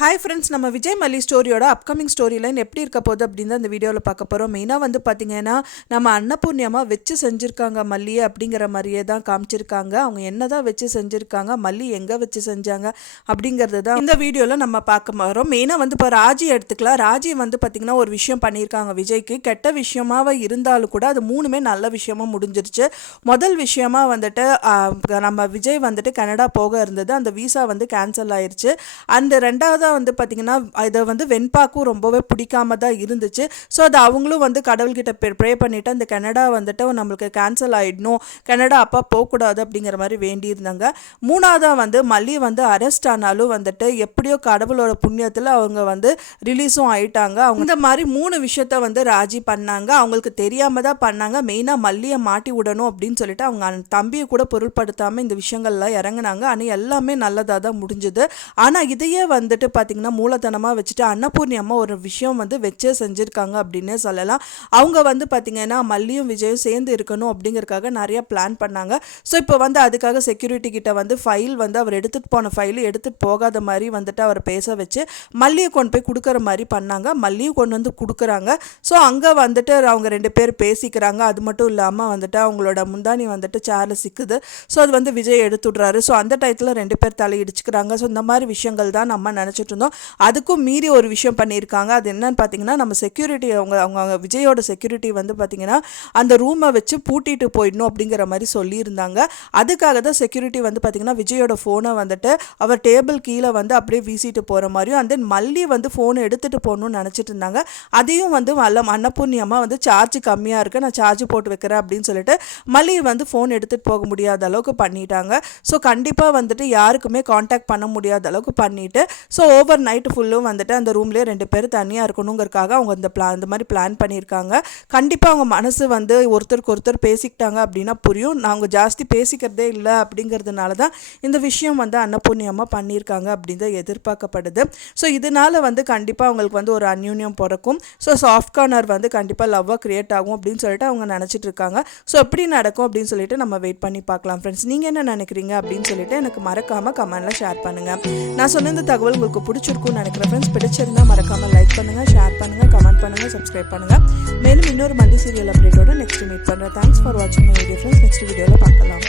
Hi friends, நம்ம விஜய் மல்லி ஸ்டோரியோட upcoming story line எப்படி இருக்க போகுது அப்படின்னு தான் இந்த வீடியோவில் பார்க்க போகிறோம். மெயினாக வந்து பார்த்திங்கன்னா நம்ம அன்னபூர்ணியமாக வச்சு செஞ்சுருக்காங்க மல்லியை அப்படிங்கிற மாதிரியே தான் காமிச்சிருக்காங்க. அவங்க என்ன தான் வச்சு செஞ்சுருக்காங்க, மல்லி எங்கே வச்சு செஞ்சாங்க அப்படிங்கிறது தான் இந்த வீடியோவில் நம்ம பார்க்க போகிறோம். மெயினாக வந்து இப்போ ராஜி எடுத்துக்கலாம். ராஜி வந்து பார்த்திங்கன்னா ஒரு விஷயம் பண்ணியிருக்காங்க விஜய்க்கு. கெட்ட விஷயமாக இருந்தாலும் கூட அது மூணுமே நல்ல விஷயமா முடிஞ்சிருச்சு. முதல் விஷயமா வந்துட்டு நம்ம விஜய் வந்துட்டு கனடா போக இருந்தது, அந்த விசா வந்து கேன்சல் ஆயிடுச்சு. அந்த ரெண்டாவது வந்து பார்த்திங்கன்னா இதை வந்து வெண்பாக்கும் ரொம்பவே பிடிக்காம தான் இருந்துச்சு. ஸோ அது அவங்களும் வந்து கடவுள்கிட்ட ப்ரே பண்ணிவிட்டு அந்த கனடா வந்துட்டு நம்மளுக்கு கேன்சல் ஆகிடணும், கனடா அப்பா போகக்கூடாது அப்படிங்கிற மாதிரி வேண்டியிருந்தாங்க. மூணாவதாக வந்து மல்லி வந்து அரெஸ்ட் ஆனாலும் வந்துட்டு எப்படியோ கடவுளோட புண்ணியத்தில் அவங்க வந்து ரிலீஸும் ஆயிட்டாங்க. அவங்க இந்த மாதிரி மூணு விஷயத்த வந்து ராஜி பண்ணாங்க. அவங்களுக்கு தெரியாமல் தான் பண்ணாங்க. மெயினாக மல்லியை மாட்டி விடணும் அப்படின்னு சொல்லிட்டு அவங்க தம்பியை கூட பொருட்படுத்தாமல் இந்த விஷயங்கள்லாம் இறங்கினாங்க. ஆனால் எல்லாமே நல்லதாக தான் முடிஞ்சுது. ஆனால் இதையே வந்துட்டு பார்த்திங்கன்னா மூலதனமாக வச்சுட்டு அன்னபூர்ணி அம்மா ஒரு விஷயம் வந்து வச்சே செஞ்சுருக்காங்க அப்படின்னே சொல்லலாம். அவங்க வந்து பார்த்திங்கன்னா மல்லியும் விஜயும் சேர்ந்து இருக்கணும் அப்படிங்கிறதுக்காக நிறைய பிளான் பண்ணாங்க. ஸோ இப்போ வந்து அதுக்காக செக்யூரிட்டி கிட்ட வந்து ஃபைல் வந்து அவர் எடுத்துகிட்டு போன ஃபைல் எடுத்துகிட்டு போகாத மாதிரி வந்துட்டு அவர் பேச வச்சு மல்லியை கொண்டு போய் கொடுக்குற மாதிரி பண்ணாங்க. மல்லியும் கொண்டு வந்து கொடுக்குறாங்க. ஸோ அங்கே வந்துட்டு அவங்க ரெண்டு பேர் பேசிக்கிறாங்க. அது மட்டும் இல்லாமல் வந்துட்டு அவங்களோட முந்தானி வந்துட்டு சேரில் சிக்குது. ஸோ அது வந்து விஜய் எடுத்துடுறாரு. ஸோ அந்த டயத்தில் ரெண்டு பேர் தலை இடிச்சுக்கிறாங்க. ஸோ இந்த மாதிரி விஷயங்கள் தான் நம்ம நினச்சிட்டு இருந்தோம். அதுக்கும் மீறி ஒரு விஷயம் பண்ணியிருக்காங்க. அது என்னன்னு பார்த்தீங்கன்னா நம்ம செக்யூரிட்டி அவங்க விஜயோட செக்யூரிட்டி வந்து பார்த்தீங்கன்னா அந்த ரூமை வச்சு பூட்டிட்டு போயிடணும் அப்படிங்கிற மாதிரி சொல்லியிருந்தாங்க. அதுக்காக தான் செக்யூரிட்டி வந்து பார்த்தீங்கன்னா விஜயோட ஃபோனை வந்துட்டு அவர் டேபிள் கீழே வந்து அப்படியே வீசிட்டு போகிற மாதிரியும் அந்த மல்லி வந்து ஃபோனை எடுத்துகிட்டு போகணும்னு நினச்சிட்டு இருந்தாங்க. அதையும் வந்து அன்னபூர்ணியமாக வந்து சார்ஜ் கம்மியாக இருக்குது, நான் சார்ஜ் போட்டு வைக்கிறேன் அப்படின்னு சொல்லிட்டு மல்லி வந்து ஃபோன் எடுத்துகிட்டு போக முடியாத அளவுக்கு பண்ணிட்டாங்க. ஸோ கண்டிப்பாக வந்துட்டு யாருக்குமே காண்டாக்ட் பண்ண முடியாத அளவுக்கு பண்ணிவிட்டு ஸோ ஓவர் நைட்டு ஃபுல்லும் வந்துட்டு அந்த ரூம்லேயே ரெண்டு பேர் தனியாக இருக்கணுங்கிறதுக்காக அவங்க இந்த மாதிரி பிளான் பண்ணியிருக்காங்க. கண்டிப்பாக அவங்க மனசு வந்து ஒருத்தருக்கு ஒருத்தர் பேசிக்கிட்டாங்க அப்படின்னா புரியும். நாங்கள் ஜாஸ்தி பேசிக்கிறதே இல்லை அப்படிங்கிறதுனால தான் இந்த விஷயம் வந்து அன்னபூர்ணியமாக பண்ணியிருக்காங்க அப்படின்னு தான் எதிர்பார்க்கப்படுது. ஸோ இதனால் வந்து கண்டிப்பாக அவங்களுக்கு வந்து ஒரு அந்யூன்யம் பிறக்கும். ஸோ சாஃப்ட் கார்னர் வந்து கண்டிப்பாக லவ்வாக க்ரியேட் ஆகும் அப்படின்னு சொல்லிட்டு அவங்க நினச்சிட்டு இருக்காங்க. ஸோ எப்படி நடக்கும் அப்படின்னு சொல்லிட்டு நம்ம வெயிட் பண்ணி பார்க்கலாம். ஃப்ரெண்ட்ஸ், நீங்கள் என்ன நினைக்கிறீங்க அப்படின்னு சொல்லிட்டு எனக்கு மறக்காமல் கமெண்ட்டில் ஷேர் பண்ணுங்கள். நான் சொன்ன இந்த தகவல் உங்களுக்கு பிடிச்சிருக்கும்னு நினைக்கிறேன். ஃப்ரெண்ட்ஸ், பிடிச்சிருந்தா மறக்காமல் லைக் பண்ணுங்கள், ஷேர் பண்ணுங்கள், கமெண்ட் பண்ணுங்கள், சப்ஸ்கிரைப் பண்ணுங்கள். மேலும் இன்னொரு மல்லி சீரியல் அப்டேட்டோட நெக்ஸ்ட் மீட் பண்ணுறேன். தேங்க்ஸ் ஃபார் வாட்சிங் மை வீடியோ ஃப்ரெண்ட்ஸ். நெக்ஸ்ட் வீடியோவில் பார்க்கலாம்.